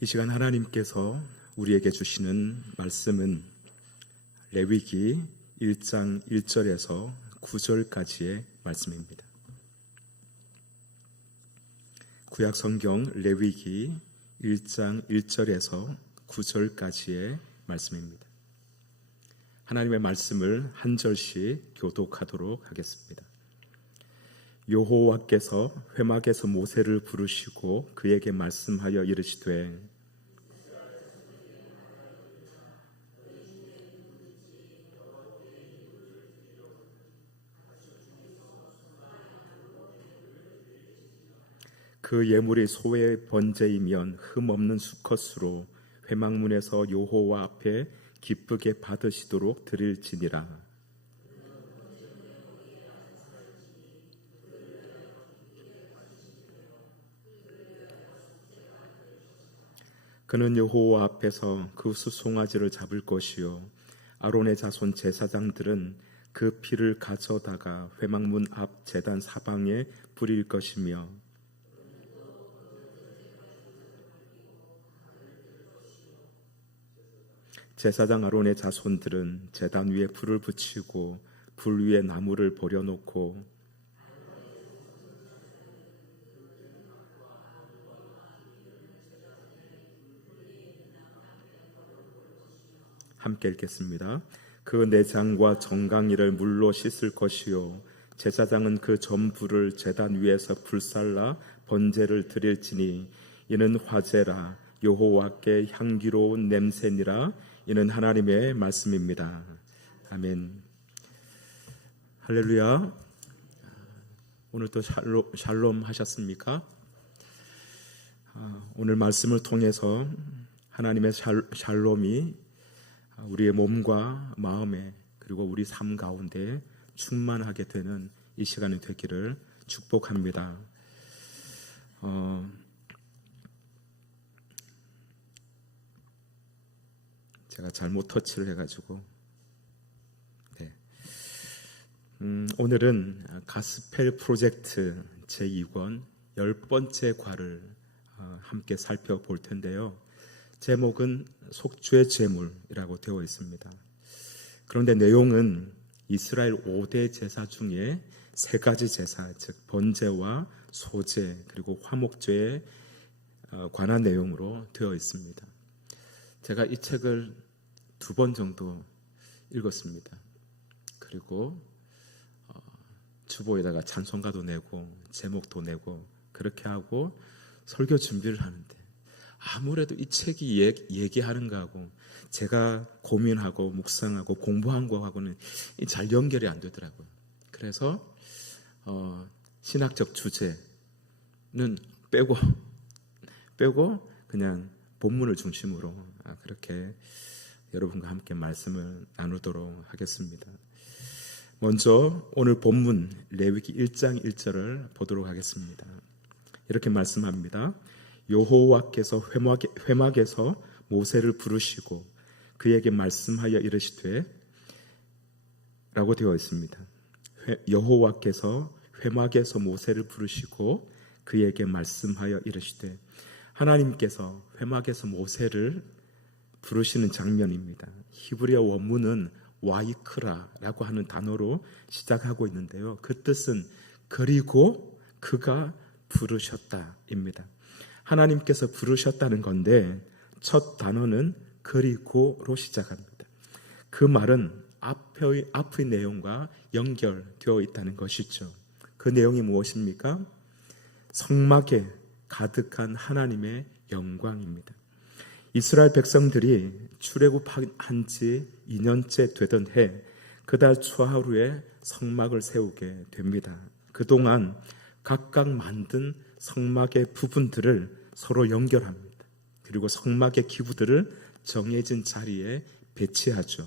이 시간 하나님께서 우리에게 주시는 말씀은 레위기 1장 1절에서 9절까지의 말씀입니다. 구약 성경 레위기 1장 1절에서 9절까지의 말씀입니다. 하나님의 말씀을 한 절씩 교독하도록 하겠습니다. 여호와께서 회막에서 모세를 부르시고 그에게 말씀하여 이르시되 그 예물이 소의 번제이면 흠없는 수컷으로 회막문에서 여호와 앞에 기쁘게 받으시도록 드릴지니라. 그는 여호와 앞에서 그 수송아지를 잡을 것이요 아론의 자손 제사장들은 그 피를 가져다가 회막문 앞 제단 사방에 뿌릴 것이며 제사장 아론의 자손들은 제단 위에 불을 붙이고 불 위에 나무를 버려놓고 함께 읽겠습니다. 그 내장과 정강이를 물로 씻을 것이요 제사장은 그 전부를 제단 위에서 불살라 번제를 드릴지니 이는 화제라 여호와께 향기로운 냄새니라. 이는 하나님의 말씀입니다. 아멘. 할렐루야. 오늘도 샬롬 하셨습니까? 오늘 말씀을 통해서 하나님의 샬롬이 우리의 몸과 마음에 그리고 우리 삶 가운데 충만하게 되는 이 시간이 되기를 축복합니다. 제가 잘못 터치를 해가지고 네. 오늘은 가스펠 프로젝트 제2권 10번째 과를 함께 살펴볼 텐데요. 제목은 속죄 제물이라고 되어 있습니다. 그런데 내용은 이스라엘 5대 제사 중에 3가지 제사, 즉 번제와 소제 그리고 화목제에 관한 내용으로 되어 있습니다. 제가 이 책을 2번 정도 읽었습니다. 그리고 주보에다가 찬송가도 내고 제목도 내고 그렇게 하고 설교 준비를 하는데 아무래도 이 책이 얘기하는 거하고 제가 고민하고 묵상하고 공부한 거하고는 잘 연결이 안 되더라고요. 그래서 신학적 주제는 빼고 그냥 본문을 중심으로 그렇게 여러분과 함께 말씀을 나누도록 하겠습니다. 먼저 오늘 본문 레위기 1장 1절을 보도록 하겠습니다. 이렇게 말씀합니다. 여호와께서 회막에서 모세를 부르시고 그에게 말씀하여 이르시되 라고 되어 있습니다. 여호와께서 회막에서 모세를 부르시고 그에게 말씀하여 이르시되 하나님께서 회막에서 모세를 부르시는 장면입니다. 히브리어 원문은 와이크라라고 하는 단어로 시작하고 있는데요. 그 뜻은 그리고 그가 부르셨다입니다. 하나님께서 부르셨다는 건데 첫 단어는 그리고로 시작합니다. 그 말은 앞의 내용과 연결되어 있다는 것이죠. 그 내용이 무엇입니까? 성막에 가득한 하나님의 영광입니다. 이스라엘 백성들이 출애굽한 지 2년째 되던 해 그달 초하루에 성막을 세우게 됩니다. 그동안 각각 만든 성막의 부분들을 서로 연결합니다. 그리고 성막의 기구들을 정해진 자리에 배치하죠.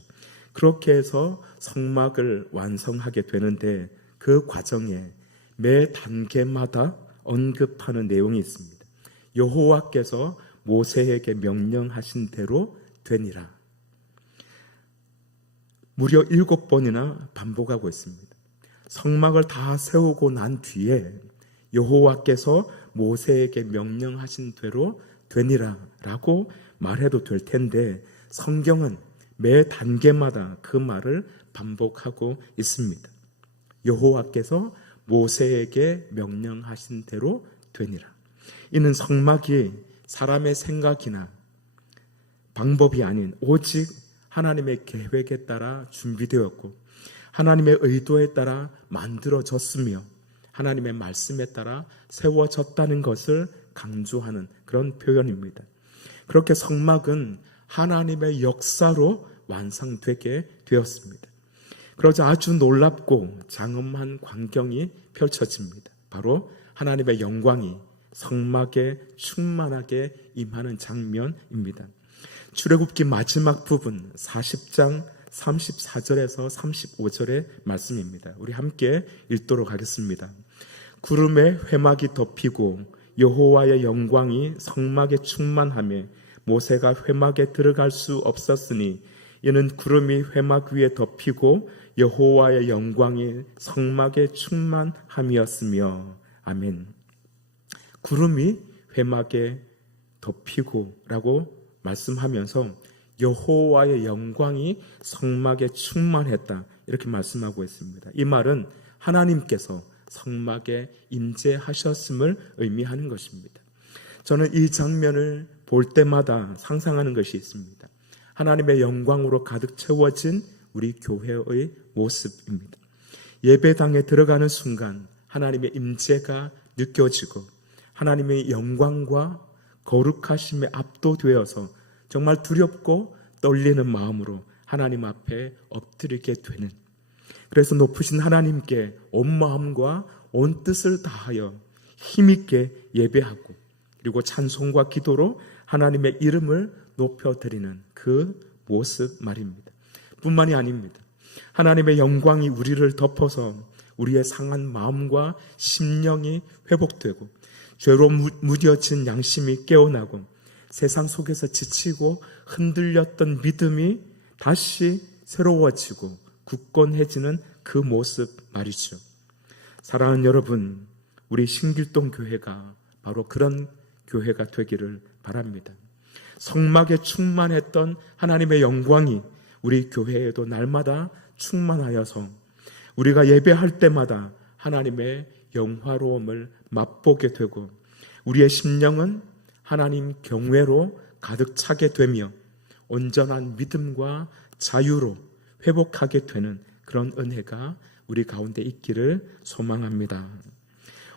그렇게 해서 성막을 완성하게 되는데 그 과정에 매 단계마다 언급하는 내용이 있습니다. 여호와께서 모세에게 명령하신 대로 되니라. 무려 7번이나 반복하고 있습니다. 성막을 다 세우고 난 뒤에 여호와께서 모세에게 명령하신 대로 되니라 라고 말해도 될 텐데 성경은 매 단계마다 그 말을 반복하고 있습니다. 여호와께서 모세에게 명령하신 대로 되니라. 이는 성막이 사람의 생각이나 방법이 아닌 오직 하나님의 계획에 따라 준비되었고 하나님의 의도에 따라 만들어졌으며 하나님의 말씀에 따라 세워졌다는 것을 강조하는 그런 표현입니다. 그렇게 성막은 하나님의 역사로 완성되게 되었습니다. 그러자 아주 놀랍고 장엄한 광경이 펼쳐집니다. 바로 하나님의 영광이 성막에 충만하게 임하는 장면입니다. 출애굽기 마지막 부분 40장 34절에서 35절의 말씀입니다. 우리 함께 읽도록 하겠습니다. 구름에 회막이 덮이고 여호와의 영광이 성막에 충만하며 모세가 회막에 들어갈 수 없었으니 이는 구름이 회막 위에 덮이고 여호와의 영광이 성막에 충만함이었으며. 아멘. 구름이 회막에 덮이고 라고 말씀하면서 여호와의 영광이 성막에 충만했다 이렇게 말씀하고 있습니다. 이 말은 하나님께서 성막에 임재하셨음을 의미하는 것입니다. 저는 이 장면을 볼 때마다 상상하는 것이 있습니다. 하나님의 영광으로 가득 채워진 우리 교회의 모습입니다. 예배당에 들어가는 순간 하나님의 임재가 느껴지고 하나님의 영광과 거룩하심에 압도되어서 정말 두렵고 떨리는 마음으로 하나님 앞에 엎드리게 되는, 그래서 높으신 하나님께 온 마음과 온 뜻을 다하여 힘있게 예배하고 그리고 찬송과 기도로 하나님의 이름을 높여드리는 그 모습 말입니다. 뿐만이 아닙니다. 하나님의 영광이 우리를 덮어서 우리의 상한 마음과 심령이 회복되고 죄로 무뎌진 양심이 깨어나고 세상 속에서 지치고 흔들렸던 믿음이 다시 새로워지고 굳건해지는 그 모습 말이죠. 사랑하는 여러분, 우리 신길동 교회가 바로 그런 교회가 되기를 바랍니다. 성막에 충만했던 하나님의 영광이 우리 교회에도 날마다 충만하여서 우리가 예배할 때마다 하나님의 영화로움을 맛보게 되고 우리의 심령은 하나님 경외로 가득 차게 되며 온전한 믿음과 자유로 회복하게 되는 그런 은혜가 우리 가운데 있기를 소망합니다.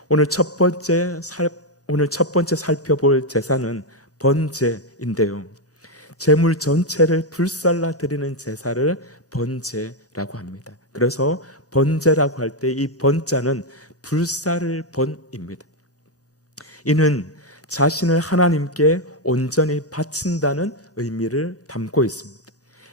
오늘 첫 번째 살펴볼 제사는 번제인데요. 제물 전체를 불살라 드리는 제사를 번제라고 합니다. 그래서 번제라고 할 때 이 번자는 불사를 번입니다. 이는 자신을 하나님께 온전히 바친다는 의미를 담고 있습니다.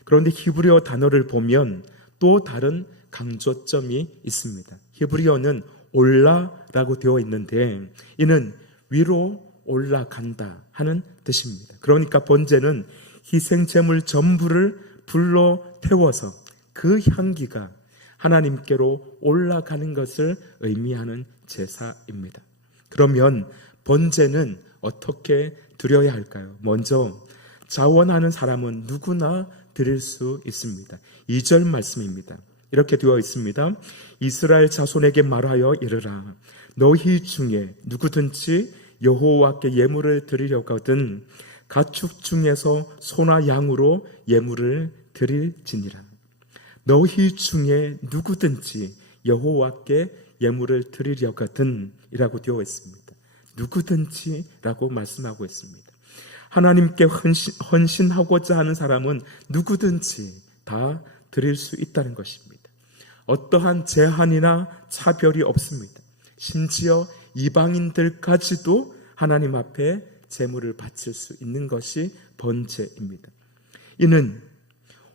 그런데 히브리어 단어를 보면 또 다른 강조점이 있습니다. 히브리어는 올라라고 되어 있는데 이는 위로 올라간다 하는 뜻입니다. 그러니까 번제는 희생제물 전부를 불로 태워서 그 향기가 하나님께로 올라가는 것을 의미하는 제사입니다. 그러면 번제는 어떻게 드려야 할까요? 먼저 자원하는 사람은 누구나 드릴 수 있습니다. 2절 말씀입니다. 이렇게 되어 있습니다. 이스라엘 자손에게 말하여 이르라. 너희 중에 누구든지 여호와께 예물을 드리려거든 가축 중에서 소나 양으로 예물을 드릴지니라. 너희 중에 누구든지 여호와께 예물을 드리려거든 이라고 되어 있습니다. 누구든지라고 말씀하고 있습니다. 하나님께 헌신하고자 하는 사람은 누구든지 다 드릴 수 있다는 것입니다. 어떠한 제한이나 차별이 없습니다. 심지어 이방인들까지도 하나님 앞에 제물을 바칠 수 있는 것이 번제입니다. 이는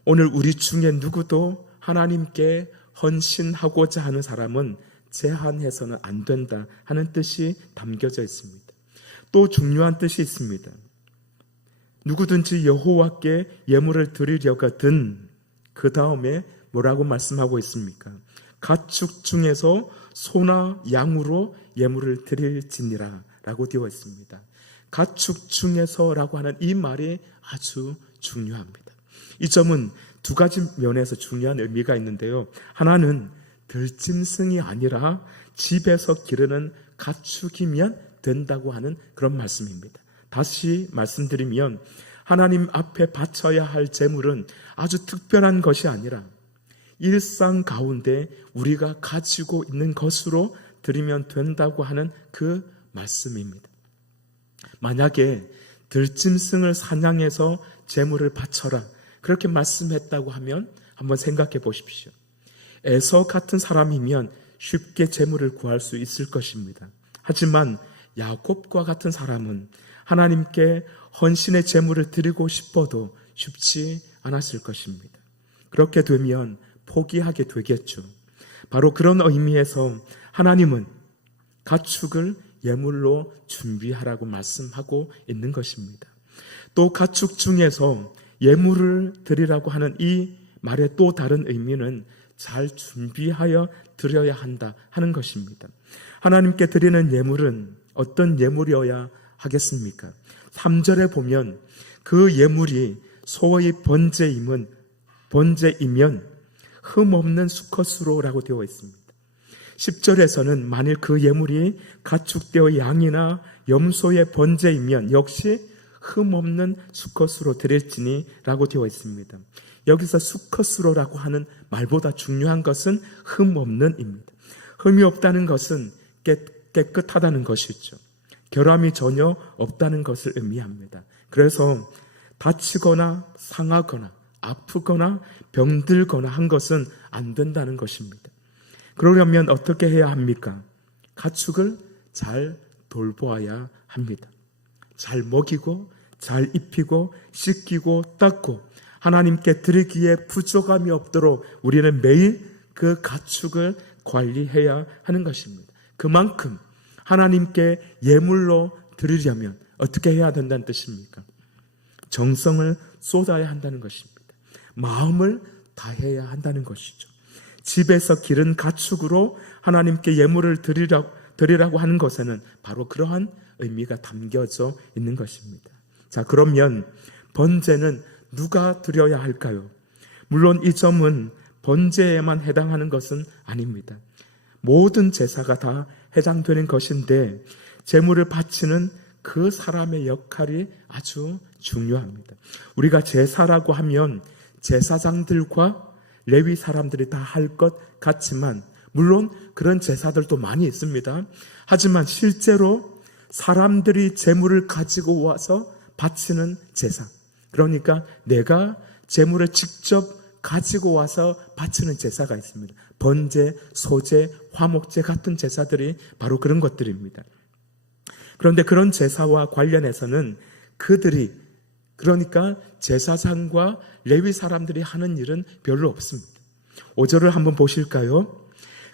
오늘 우리 중에 누구도 하나님께 헌신하고자 하는 사람은 제한해서는 안 된다 하는 뜻이 담겨져 있습니다. 또 중요한 뜻이 있습니다. 누구든지 여호와께 예물을 드리려거든 그 다음에 뭐라고 말씀하고 있습니까? 가축 중에서 소나 양으로 예물을 드릴지니라 라고 되어 있습니다. 가축 중에서라고 하는 이 말이 아주 중요합니다. 이 점은 두 가지 면에서 중요한 의미가 있는데요. 하나는 들짐승이 아니라 집에서 기르는 가축이면 된다고 하는 그런 말씀입니다. 다시 말씀드리면 하나님 앞에 바쳐야 할 제물은 아주 특별한 것이 아니라 일상 가운데 우리가 가지고 있는 것으로 드리면 된다고 하는 그 말씀입니다. 만약에 들짐승을 사냥해서 제물을 바쳐라 그렇게 말씀했다고 하면 한번 생각해 보십시오. 에서 같은 사람이면 쉽게 제물을 구할 수 있을 것입니다. 하지만 야곱과 같은 사람은 하나님께 헌신의 제물을 드리고 싶어도 쉽지 않았을 것입니다. 그렇게 되면 포기하게 되겠죠. 바로 그런 의미에서 하나님은 가축을 예물로 준비하라고 말씀하고 있는 것입니다. 또 가축 중에서 예물을 드리라고 하는 이 말의 또 다른 의미는 잘 준비하여 드려야 한다 하는 것입니다. 하나님께 드리는 예물은 어떤 예물이어야 하겠습니까? 3절에 보면 그 예물이 소의 번제이면 흠없는 수컷으로라고 되어 있습니다. 10절에서는 만일 그 예물이 가축되어 양이나 염소의 번제이면 역시 흠없는 수컷으로 드릴지니 라고 되어 있습니다. 여기서 수컷으로라고 하는 말보다 중요한 것은 흠없는입니다. 흠이 없다는 것은 깨끗하다는 것이죠. 결함이 전혀 없다는 것을 의미합니다. 그래서 다치거나 상하거나 아프거나 병들거나 한 것은 안 된다는 것입니다. 그러려면 어떻게 해야 합니까? 가축을 잘 돌보아야 합니다. 잘 먹이고 잘 입히고 씻기고 닦고 하나님께 드리기에 부족함이 없도록 우리는 매일 그 가축을 관리해야 하는 것입니다. 그만큼 하나님께 예물로 드리려면 어떻게 해야 된다는 뜻입니까? 정성을 쏟아야 한다는 것입니다. 마음을 다해야 한다는 것이죠. 집에서 기른 가축으로 하나님께 예물을 드리라고 하는 것에는 바로 그러한 의미가 담겨져 있는 것입니다. 자, 그러면 번제는 누가 드려야 할까요? 물론 이 점은 번제에만 해당하는 것은 아닙니다. 모든 제사가 다 해당되는 것인데 제물을 바치는 그 사람의 역할이 아주 중요합니다. 우리가 제사라고 하면 제사장들과 레위 사람들이 다 할 것 같지만 물론 그런 제사들도 많이 있습니다. 하지만 실제로 사람들이 제물을 가지고 와서 바치는 제사, 그러니까 내가 제물을 직접 가지고 와서 바치는 제사가 있습니다. 번제, 소제, 화목제 같은 제사들이 바로 그런 것들입니다. 그런데 그런 제사와 관련해서는 그들이, 그러니까 제사장과 레위 사람들이 하는 일은 별로 없습니다. 5절을 한번 보실까요?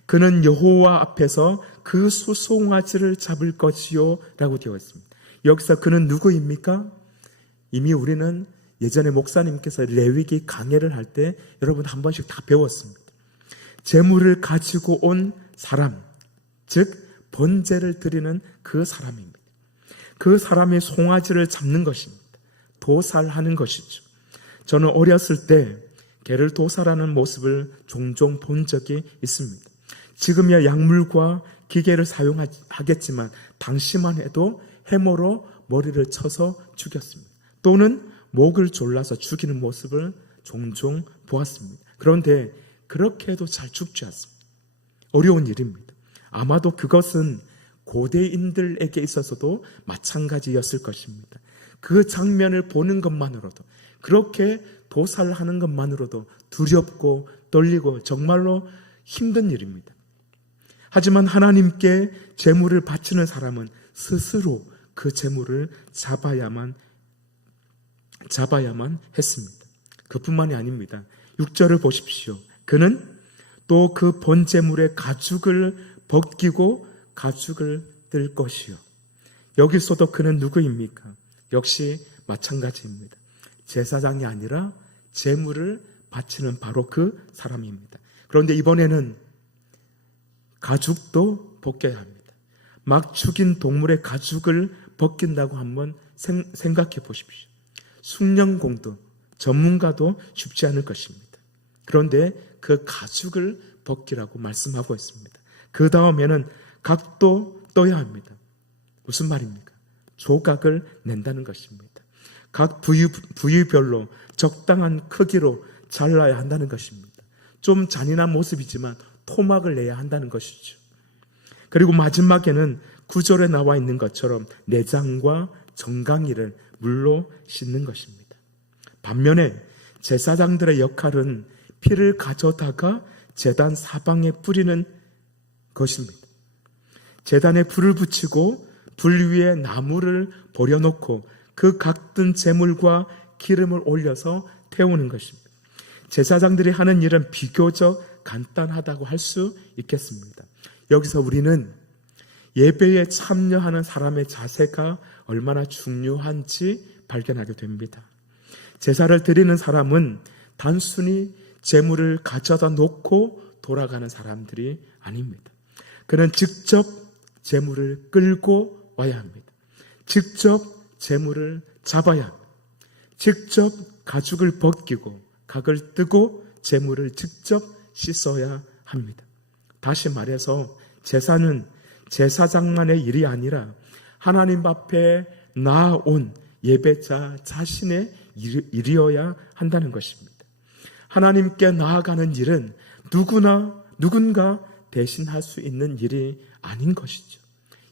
그는 여호와 앞에서 그 수송아지를 잡을 것이요 라고 되어 있습니다. 여기서 그는 누구입니까? 이미 우리는 예전에 목사님께서 레위기 강해를 할 때 여러분 한 번씩 다 배웠습니다. 제물을 가지고 온 사람, 즉 번제를 드리는 그 사람입니다. 그 사람이 송아지를 잡는 것입니다. 도살하는 것이죠. 저는 어렸을 때 개를 도살하는 모습을 종종 본 적이 있습니다. 지금이야 약물과 기계를 사용하겠지만 당시만 해도 해머로 머리를 쳐서 죽였습니다. 또는 목을 졸라서 죽이는 모습을 종종 보았습니다. 그런데 그렇게 해도 잘 죽지 않습니다. 어려운 일입니다. 아마도 그것은 고대인들에게 있어서도 마찬가지였을 것입니다. 그 장면을 보는 것만으로도, 그렇게 도살하는 것만으로도 두렵고 떨리고 정말로 힘든 일입니다. 하지만 하나님께 제물을 바치는 사람은 스스로 그 제물을 잡아야만 했습니다. 그뿐만이 아닙니다. 6절을 보십시오. 그는 또 그 번제물의 가죽을 벗기고 가죽을 뜰 것이요. 여기서도 그는 누구입니까? 역시 마찬가지입니다. 제사장이 아니라 제물을 바치는 바로 그 사람입니다. 그런데 이번에는 가죽도 벗겨야 합니다. 막 죽인 동물의 가죽을 벗긴다고 한번 생각해 보십시오. 숙련공도 전문가도 쉽지 않을 것입니다. 그런데 그 가죽을 벗기라고 말씀하고 있습니다. 그 다음에는 각도 떠야 합니다. 무슨 말입니까? 조각을 낸다는 것입니다. 각 부위별로 적당한 크기로 잘라야 한다는 것입니다. 좀 잔인한 모습이지만 토막을 내야 한다는 것이죠. 그리고 마지막에는 구절에 나와 있는 것처럼 내장과 정강이를 물로 씻는 것입니다. 반면에 제사장들의 역할은 피를 가져다가 제단 사방에 뿌리는 것입니다. 제단에 불을 붙이고 불 위에 나무를 버려놓고 그 각든 제물과 기름을 올려서 태우는 것입니다. 제사장들이 하는 일은 비교적 간단하다고 할 수 있겠습니다. 여기서 우리는 예배에 참여하는 사람의 자세가 얼마나 중요한지 발견하게 됩니다. 제사를 드리는 사람은 단순히 제물을 가져다 놓고 돌아가는 사람들이 아닙니다. 그는 직접 제물을 끌고 와야 합니다. 직접 제물을 잡아야 합니다. 직접 가죽을 벗기고 각을 뜨고 제물을 직접 씻어야 합니다. 다시 말해서 제사는 제사장만의 일이 아니라 하나님 앞에 나아온 예배자 자신의 일이어야 한다는 것입니다. 하나님께 나아가는 일은 누군가 대신할 수 있는 일이 아닌 것이죠.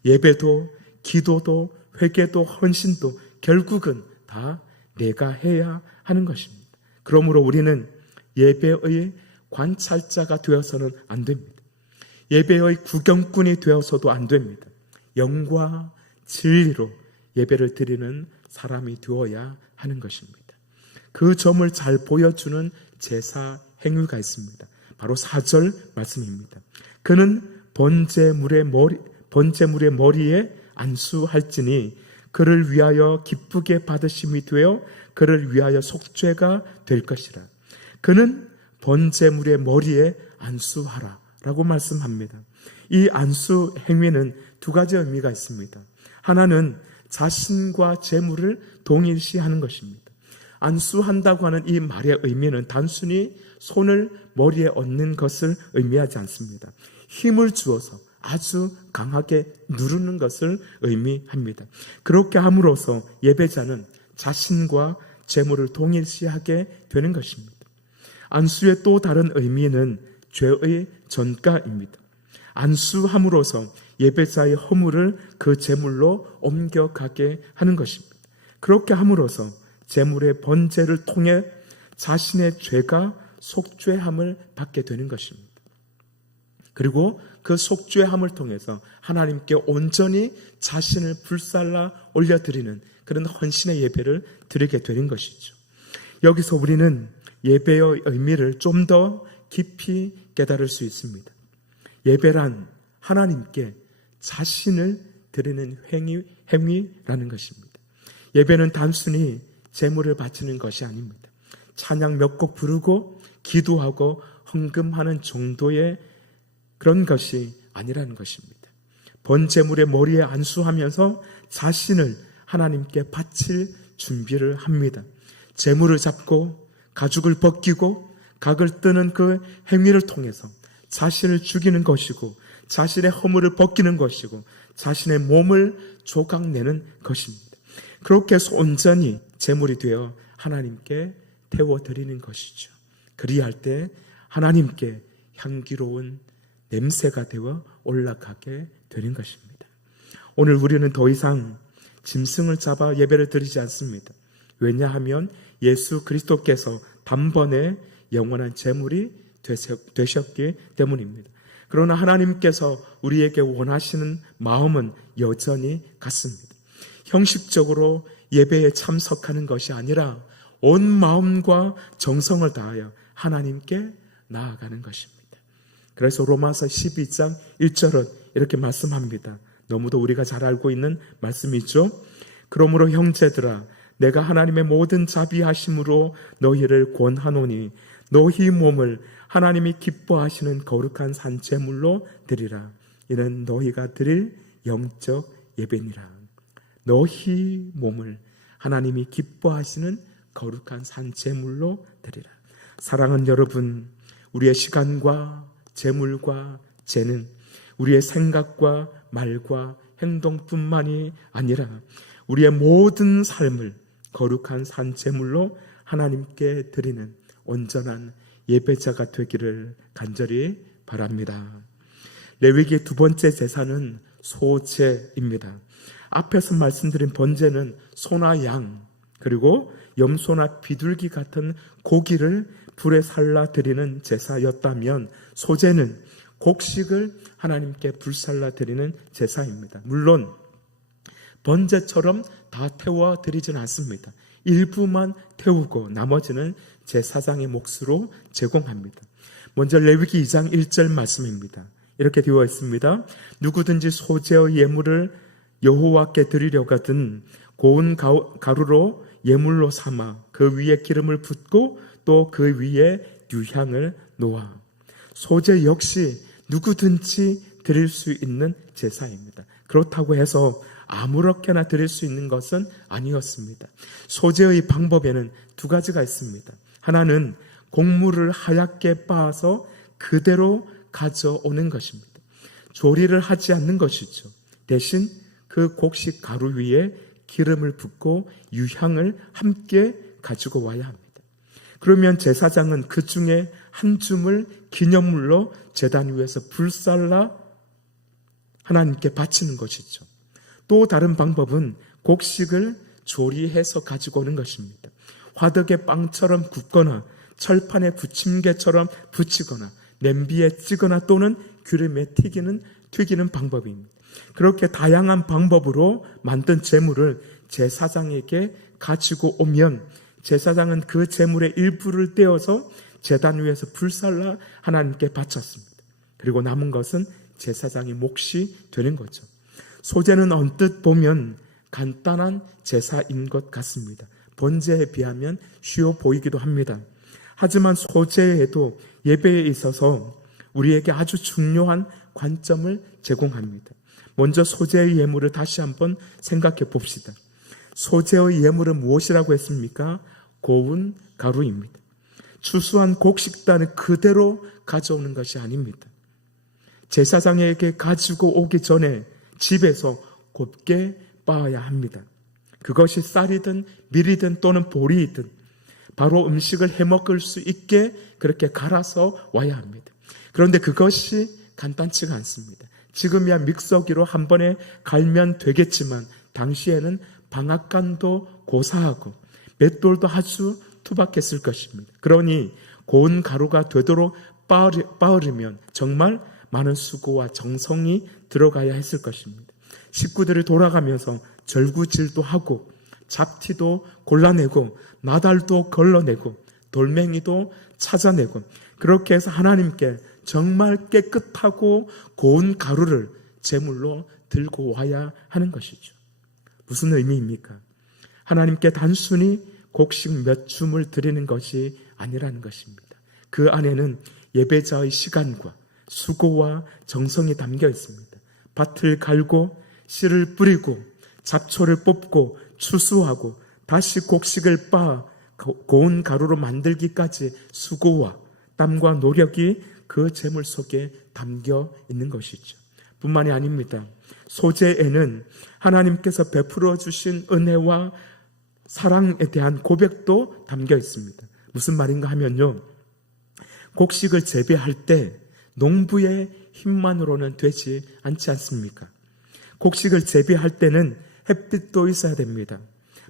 예배도 기도도 회개도 헌신도 결국은 다 내가 해야 하는 것입니다. 그러므로 우리는 예배의 관찰자가 되어서는 안 됩니다. 예배의 구경꾼이 되어서도 안 됩니다. 영과 진리로 예배를 드리는 사람이 되어야 하는 것입니다. 그 점을 잘 보여주는 제사 행위가 있습니다. 바로 4절 말씀입니다. 그는 번제물의 머리에 안수할지니 그를 위하여 기쁘게 받으심이 되어 그를 위하여 속죄가 될 것이라. 그는 번제물의 머리에 안수하라 라고 말씀합니다. 이 안수 행위는 두 가지 의미가 있습니다. 하나는 자신과 제물을 동일시하는 것입니다. 안수한다고 하는 이 말의 의미는 단순히 손을 머리에 얹는 것을 의미하지 않습니다. 힘을 주어서 아주 강하게 누르는 것을 의미합니다. 그렇게 함으로써 예배자는 자신과 제물을 동일시하게 되는 것입니다. 안수의 또 다른 의미는 죄의 전가입니다. 안수함으로써 예배자의 허물을 그 제물로 옮겨가게 하는 것입니다. 그렇게 함으로써 제물의 번제를 통해 자신의 죄가 속죄함을 받게 되는 것입니다. 그리고 그 속죄함을 통해서 하나님께 온전히 자신을 불살라 올려드리는 그런 헌신의 예배를 드리게 되는 것이죠. 여기서 우리는 예배의 의미를 좀 더 깊이 깨달을 수 있습니다. 예배란 하나님께 자신을 드리는 행위라는 것입니다. 예배는 단순히 제물을 바치는 것이 아닙니다. 찬양 몇 곡 부르고 기도하고 헌금하는 정도의 그런 것이 아니라는 것입니다. 번제물의 머리에 안수하면서 자신을 하나님께 바칠 준비를 합니다. 제물을 잡고 가죽을 벗기고 각을 뜨는 그 행위를 통해서 자신을 죽이는 것이고 자신의 허물을 벗기는 것이고 자신의 몸을 조각내는 것입니다. 그렇게 해서 온전히 제물이 되어 하나님께 태워드리는 것이죠. 그리할 때 하나님께 향기로운 냄새가 되어 올라가게 되는 것입니다. 오늘 우리는 더 이상 짐승을 잡아 예배를 드리지 않습니다. 왜냐하면 예수 그리스도께서 단번에 영원한 제물이 되셨기 때문입니다. 그러나 하나님께서 우리에게 원하시는 마음은 여전히 같습니다. 형식적으로 예배에 참석하는 것이 아니라 온 마음과 정성을 다하여 하나님께 나아가는 것입니다. 그래서 로마서 12장 1절은 이렇게 말씀합니다. 너무도 우리가 잘 알고 있는 말씀이죠. 그러므로 형제들아 내가 하나님의 모든 자비하심으로 너희를 권하노니 너희 몸을 하나님이 기뻐하시는 거룩한 산제물로 드리라. 이는 너희가 드릴 영적 예배니라. 너희 몸을 하나님이 기뻐하시는 거룩한 산 제물로 드리라. 사랑하는 여러분, 우리의 시간과 재물과 재는 우리의 생각과 말과 행동뿐만이 아니라 우리의 모든 삶을 거룩한 산 제물로 하나님께 드리는 온전한 예배자가 되기를 간절히 바랍니다. 레위기의 두 번째 제사는 소제입니다. 앞에서 말씀드린 번제는 소나 양, 그리고 염소나 비둘기 같은 고기를 불에 살라 드리는 제사였다면, 소제는 곡식을 하나님께 불살라 드리는 제사입니다. 물론 번제처럼 다 태워 드리진 않습니다. 일부만 태우고 나머지는 제사장의 몫으로 제공합니다. 먼저 레위기 2장 1절 말씀입니다. 이렇게 되어 있습니다. 누구든지 소제의 예물을 여호와께 드리려거든 고운 가루로 예물로 삼아 그 위에 기름을 붓고 또 그 위에 유향을 놓아. 소제 역시 누구든지 드릴 수 있는 제사입니다. 그렇다고 해서 아무렇게나 드릴 수 있는 것은 아니었습니다. 소제의 방법에는 두 가지가 있습니다. 하나는 곡물을 하얗게 빻아서 그대로 가져오는 것입니다. 조리를 하지 않는 것이죠. 대신 그 곡식 가루 위에 기름을 붓고 유향을 함께 가지고 와야 합니다. 그러면 제사장은 그 중에 한 줌을 기념물로 제단 위에서 불살라 하나님께 바치는 것이죠. 또 다른 방법은 곡식을 조리해서 가지고 오는 것입니다. 화덕에 빵처럼 굽거나 철판에 부침개처럼 부치거나 냄비에 찌거나 또는 기름에 튀기는 방법입니다. 그렇게 다양한 방법으로 만든 제물을 제사장에게 가지고 오면 제사장은 그 제물의 일부를 떼어서 제단 위에서 불살라 하나님께 바쳤습니다. 그리고 남은 것은 제사장의 몫이 되는 거죠. 소제는 언뜻 보면 간단한 제사인 것 같습니다. 번제에 비하면 쉬워 보이기도 합니다. 하지만 소제에도 예배에 있어서 우리에게 아주 중요한 관점을 제공합니다. 먼저 소제의 예물을 다시 한번 생각해 봅시다. 소제의 예물은 무엇이라고 했습니까? 고운 가루입니다. 추수한 곡식단을 그대로 가져오는 것이 아닙니다. 제사장에게 가지고 오기 전에 집에서 곱게 빻아야 합니다. 그것이 쌀이든 밀이든 또는 보리이든 바로 음식을 해먹을 수 있게 그렇게 갈아서 와야 합니다. 그런데 그것이 간단치가 않습니다. 지금이야 믹서기로 한 번에 갈면 되겠지만 당시에는 방앗간도 고사하고 맷돌도 아주 투박했을 것입니다. 그러니 고운 가루가 되도록 빻으려면 정말 많은 수고와 정성이 들어가야 했을 것입니다. 식구들이 돌아가면서 절구질도 하고 잡티도 골라내고 나달도 걸러내고 돌멩이도 찾아내고 그렇게 해서 하나님께 정말 깨끗하고 고운 가루를 제물로 들고 와야 하는 것이죠. 무슨 의미입니까? 하나님께 단순히 곡식 몇 줌을 드리는 것이 아니라는 것입니다. 그 안에는 예배자의 시간과 수고와 정성이 담겨 있습니다. 밭을 갈고 씨를 뿌리고 잡초를 뽑고 추수하고 다시 곡식을 빻아 고운 가루로 만들기까지 수고와 땀과 노력이 그 제물 속에 담겨 있는 것이죠. 뿐만이 아닙니다. 소제에는 하나님께서 베풀어 주신 은혜와 사랑에 대한 고백도 담겨 있습니다. 무슨 말인가 하면요, 곡식을 재배할 때 농부의 힘만으로는 되지 않지 않습니까? 곡식을 재배할 때는 햇빛도 있어야 됩니다.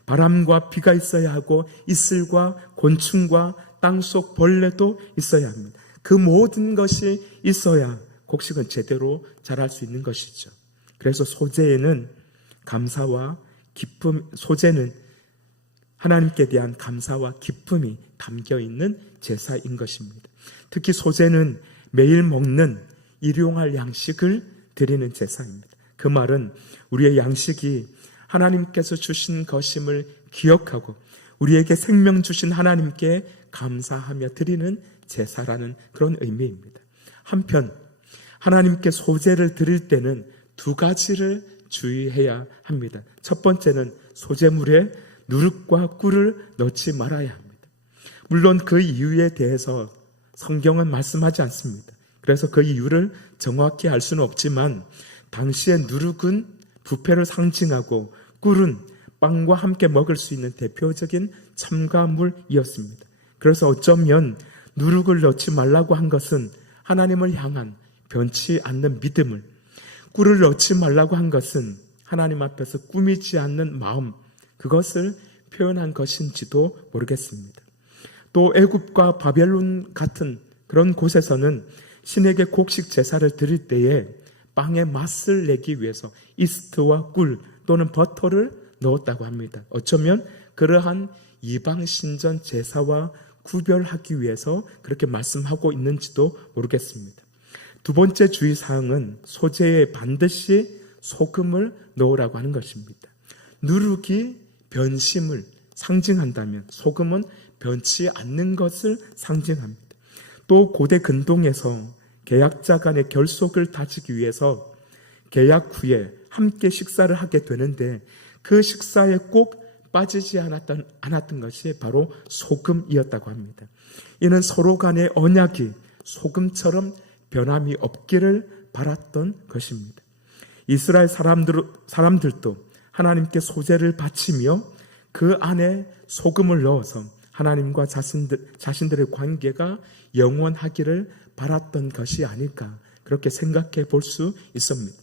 바람과 비가 있어야 하고 이슬과 곤충과 땅속 벌레도 있어야 합니다. 그 모든 것이 있어야 곡식은 제대로 자랄 수 있는 것이죠. 그래서 소제에는 감사와 기쁨, 소제는 하나님께 대한 감사와 기쁨이 담겨 있는 제사인 것입니다. 특히 소제는 매일 먹는 일용할 양식을 드리는 제사입니다. 그 말은 우리의 양식이 하나님께서 주신 것임을 기억하고 우리에게 생명 주신 하나님께 감사하며 드리는 제사라는 그런 의미입니다. 한편 하나님께 소제를 드릴 때는 두 가지를 주의해야 합니다. 첫 번째는 소재물에 누룩과 꿀을 넣지 말아야 합니다. 물론 그 이유에 대해서 성경은 말씀하지 않습니다. 그래서 그 이유를 정확히 알 수는 없지만 당시에 누룩은 부패를 상징하고 꿀은 빵과 함께 먹을 수 있는 대표적인 첨가물이었습니다. 그래서 어쩌면 누룩을 넣지 말라고 한 것은 하나님을 향한 변치 않는 믿음을, 꿀을 넣지 말라고 한 것은 하나님 앞에서 꾸미지 않는 마음, 그것을 표현한 것인지도 모르겠습니다. 또 애굽과 바벨론 같은 그런 곳에서는 신에게 곡식 제사를 드릴 때에 빵의 맛을 내기 위해서 이스트와 꿀 또는 버터를 넣었다고 합니다. 어쩌면 그러한 이방 신전 제사와 구별하기 위해서 그렇게 말씀하고 있는지도 모르겠습니다. 두 번째 주의사항은 소재에 반드시 소금을 넣으라고 하는 것입니다. 누룩이 변심을 상징한다면 소금은 변치 않는 것을 상징합니다. 또 고대 근동에서 계약자 간의 결속을 다지기 위해서 계약 후에 함께 식사를 하게 되는데 그 식사에 꼭 빠지지 않았던 것이 바로 소금이었다고 합니다. 이는 서로 간의 언약이 소금처럼 변함이 없기를 바랐던 것입니다. 이스라엘 사람들도 하나님께 소재를 바치며 그 안에 소금을 넣어서 하나님과 자신들의 관계가 영원하기를 바랐던 것이 아닐까, 그렇게 생각해 볼 수 있습니다.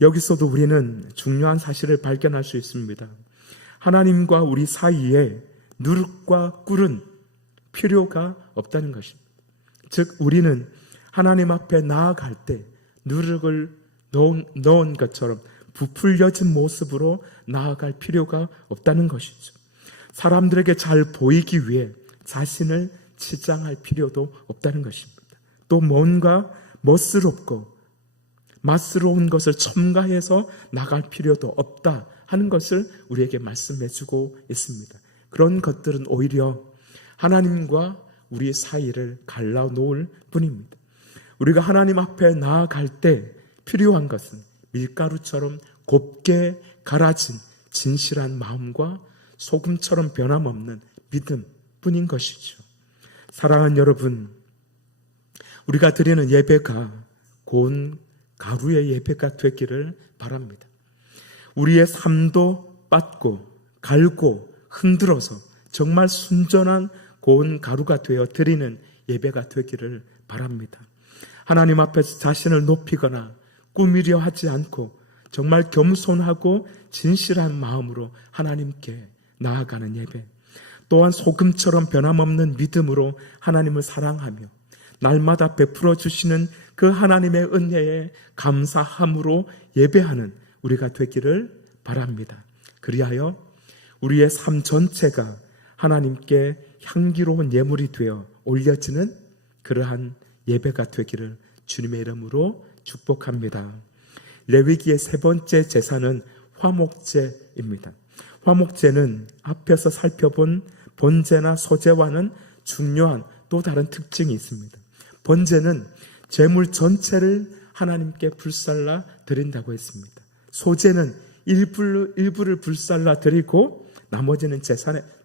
여기서도 우리는 중요한 사실을 발견할 수 있습니다. 하나님과 우리 사이에 누룩과 꿀은 필요가 없다는 것입니다. 즉 우리는 하나님 앞에 나아갈 때 누룩을 넣은 것처럼 부풀려진 모습으로 나아갈 필요가 없다는 것이죠. 사람들에게 잘 보이기 위해 자신을 치장할 필요도 없다는 것입니다. 또 뭔가 멋스럽고 맛스러운 것을 첨가해서 나갈 필요도 없다 하는 것을 우리에게 말씀해 주고 있습니다. 그런 것들은 오히려 하나님과 우리 사이를 갈라놓을 뿐입니다. 우리가 하나님 앞에 나아갈 때 필요한 것은 밀가루처럼 곱게 갈아진 진실한 마음과 소금처럼 변함없는 믿음 뿐인 것이죠. 사랑하는 여러분, 우리가 드리는 예배가 고운 가루의 예배가 되기를 바랍니다. 우리의 삶도 빻고 갈고 흔들어서 정말 순전한 고운 가루가 되어 드리는 예배가 되기를 바랍니다. 하나님 앞에서 자신을 높이거나 꾸미려 하지 않고 정말 겸손하고 진실한 마음으로 하나님께 나아가는 예배, 또한 소금처럼 변함없는 믿음으로 하나님을 사랑하며 날마다 베풀어 주시는 그 하나님의 은혜에 감사함으로 예배하는 우리가 되기를 바랍니다. 그리하여 우리의 삶 전체가 하나님께 향기로운 예물이 되어 올려지는 그러한 예배가 되기를 주님의 이름으로 축복합니다. 레위기의 세 번째 제사는 화목제입니다. 화목제는 앞에서 살펴본 번제나 소제와는 중요한 또 다른 특징이 있습니다. 번제는 제물 전체를 하나님께 불살라 드린다고 했습니다. 소제는 일부를 불살라 드리고 나머지는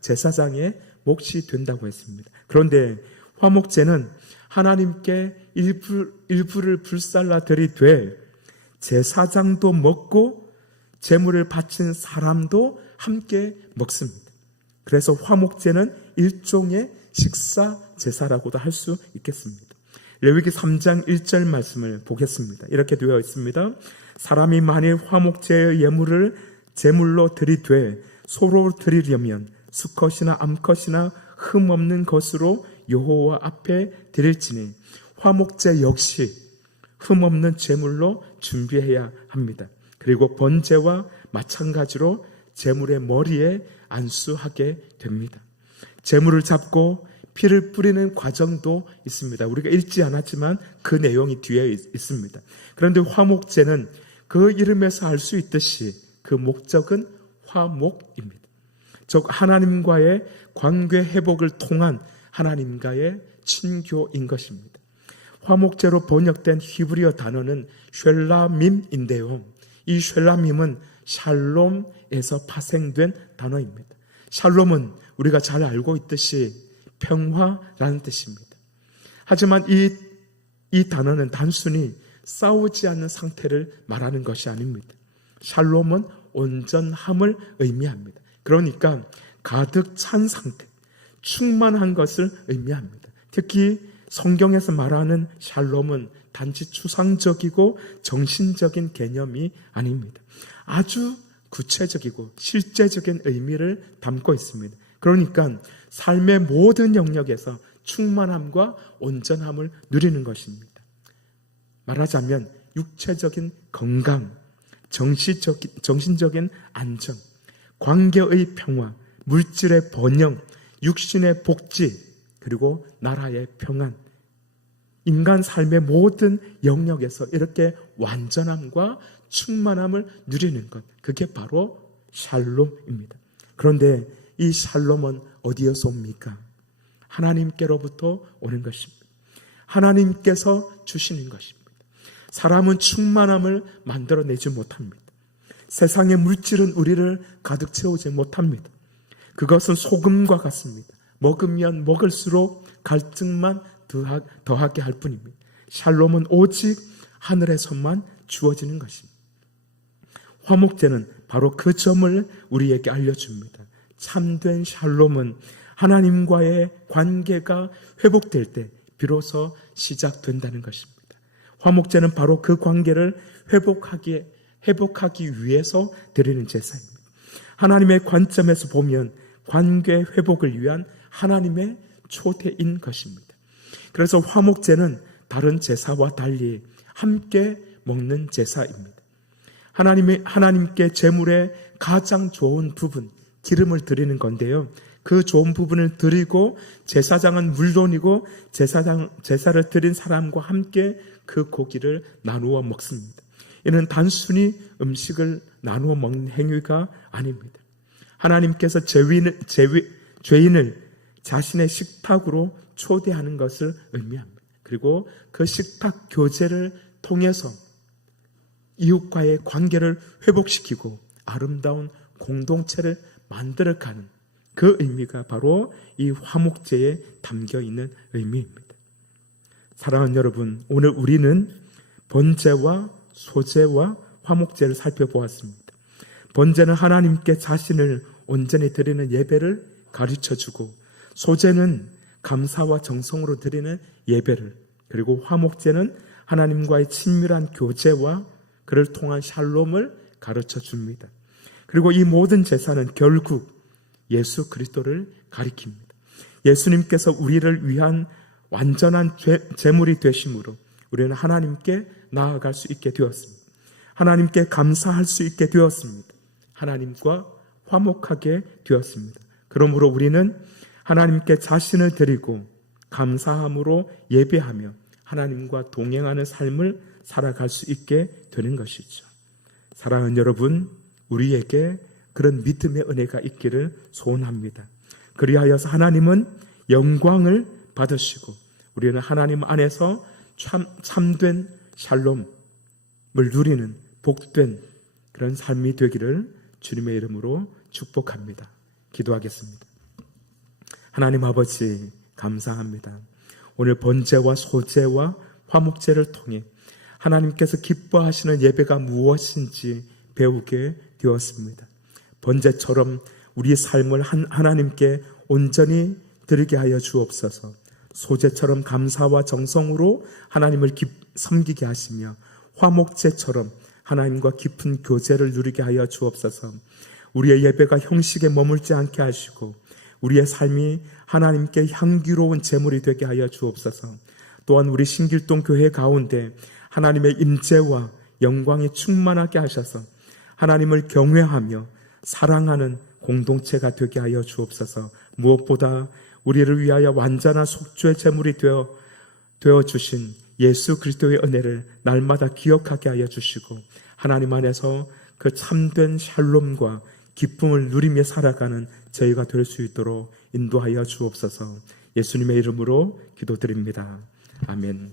제사장의 몫이 된다고 했습니다. 그런데 화목제는 하나님께 일부를 불살라 드리되 제사장도 먹고 제물을 바친 사람도 함께 먹습니다. 그래서 화목제는 일종의 식사 제사라고도 할 수 있겠습니다. 레위기 3장 1절 말씀을 보겠습니다. 이렇게 되어 있습니다. 사람이 만일 화목제의 예물을 제물로 드리되 소로 드리려면 수컷이나 암컷이나 흠 없는 것으로 여호와 앞에 드릴지니 화목제 역시 흠 없는 제물로 준비해야 합니다. 그리고 번제와 마찬가지로 제물의 머리에 안수하게 됩니다. 제물을 잡고 피를 뿌리는 과정도 있습니다. 우리가 읽지 않았지만 그 내용이 뒤에 있습니다. 그런데 화목제는 그 이름에서 알 수 있듯이 그 목적은 화목입니다. 즉 하나님과의 관계 회복을 통한 하나님과의 친교인 것입니다. 화목제로 번역된 히브리어 단어는 쉘라밈인데요. 이 쉘람임은 샬롬에서 파생된 단어입니다. 샬롬은 우리가 잘 알고 있듯이 평화라는 뜻입니다. 하지만 이 단어는 단순히 싸우지 않는 상태를 말하는 것이 아닙니다. 샬롬은 온전함을 의미합니다. 그러니까 가득 찬 상태, 충만한 것을 의미합니다. 특히 성경에서 말하는 샬롬은 단지 추상적이고 정신적인 개념이 아닙니다. 아주 구체적이고 실제적인 의미를 담고 있습니다. 그러니까 삶의 모든 영역에서 충만함과 온전함을 누리는 것입니다. 말하자면 육체적인 건강, 정신적인 안정, 관계의 평화, 물질의 번영, 육신의 복지, 그리고 나라의 평안, 인간 삶의 모든 영역에서 이렇게 완전함과 충만함을 누리는 것, 그게 바로 샬롬입니다. 그런데 이 샬롬은 어디에서 옵니까? 하나님께로부터 오는 것입니다. 하나님께서 주시는 것입니다. 사람은 충만함을 만들어내지 못합니다. 세상의 물질은 우리를 가득 채우지 못합니다. 그것은 소금과 같습니다. 먹으면 먹을수록 갈증만 더하게 할 뿐입니다. 샬롬은 오직 하늘에서만 주어지는 것입니다. 화목제는 바로 그 점을 우리에게 알려줍니다. 참된 샬롬은 하나님과의 관계가 회복될 때 비로소 시작된다는 것입니다. 화목제는 바로 그 관계를 회복하기 위해서 드리는 제사입니다. 하나님의 관점에서 보면 관계 회복을 위한 하나님의 초대인 것입니다. 그래서 화목제는 다른 제사와 달리 함께 먹는 제사입니다. 하나님께 제물의 가장 좋은 부분, 기름을 드리는 건데요. 그 좋은 부분을 드리고 제사장은 물론이고 제사를 드린 사람과 함께 그 고기를 나누어 먹습니다. 이는 단순히 음식을 나누어 먹는 행위가 아닙니다. 하나님께서 죄인을 자신의 식탁으로 초대하는 것을 의미합니다. 그리고 그 식탁 교제를 통해서 이웃과의 관계를 회복시키고 아름다운 공동체를 만들어가는 그 의미가 바로 이 화목제에 담겨있는 의미입니다. 사랑하는 여러분, 오늘 우리는 번제와 소제와 화목제를 살펴보았습니다. 번제는 하나님께 자신을 온전히 드리는 예배를 가르쳐주고, 소제는 감사와 정성으로 드리는 예배를, 그리고 화목제는 하나님과의 친밀한 교제와 그를 통한 샬롬을 가르쳐줍니다. 그리고 이 모든 제사는 결국 예수 그리스도를 가리킵니다. 예수님께서 우리를 위한 완전한 제물이 되심으로 우리는 하나님께 나아갈 수 있게 되었습니다. 하나님께 감사할 수 있게 되었습니다. 하나님과 화목하게 되었습니다. 그러므로 우리는 하나님께 자신을 드리고 감사함으로 예배하며 하나님과 동행하는 삶을 살아갈 수 있게 되는 것이죠. 사랑하는 여러분, 우리에게 그런 믿음의 은혜가 있기를 소원합니다. 그리하여서 하나님은 영광을 받으시고 우리는 하나님 안에서 참된 샬롬을 누리는 복된 그런 삶이 되기를 주님의 이름으로 축복합니다. 기도하겠습니다. 하나님 아버지, 감사합니다. 오늘 번제와 소제와 화목제를 통해 하나님께서 기뻐하시는 예배가 무엇인지 배우게 되었습니다. 번제처럼 우리 삶을 하나님께 온전히 드리게 하여 주옵소서. 소제처럼 감사와 정성으로 하나님을 섬기게 하시며 화목제처럼 하나님과 깊은 교제를 누리게 하여 주옵소서. 우리의 예배가 형식에 머물지 않게 하시고 우리의 삶이 하나님께 향기로운 제물이 되게 하여 주옵소서. 또한 우리 신길동 교회 가운데 하나님의 임재와 영광이 충만하게 하셔서 하나님을 경외하며 사랑하는 공동체가 되게 하여 주옵소서. 무엇보다 우리를 위하여 완전한 속죄 제물이 되어 주신 예수 그리스도의 은혜를 날마다 기억하게 하여 주시고 하나님 안에서 그 참된 샬롬과 기쁨을 누리며 살아가는 저희가 될 수 있도록 인도하여 주옵소서. 예수님의 이름으로 기도드립니다. 아멘.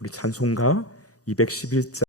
우리 찬송가 211장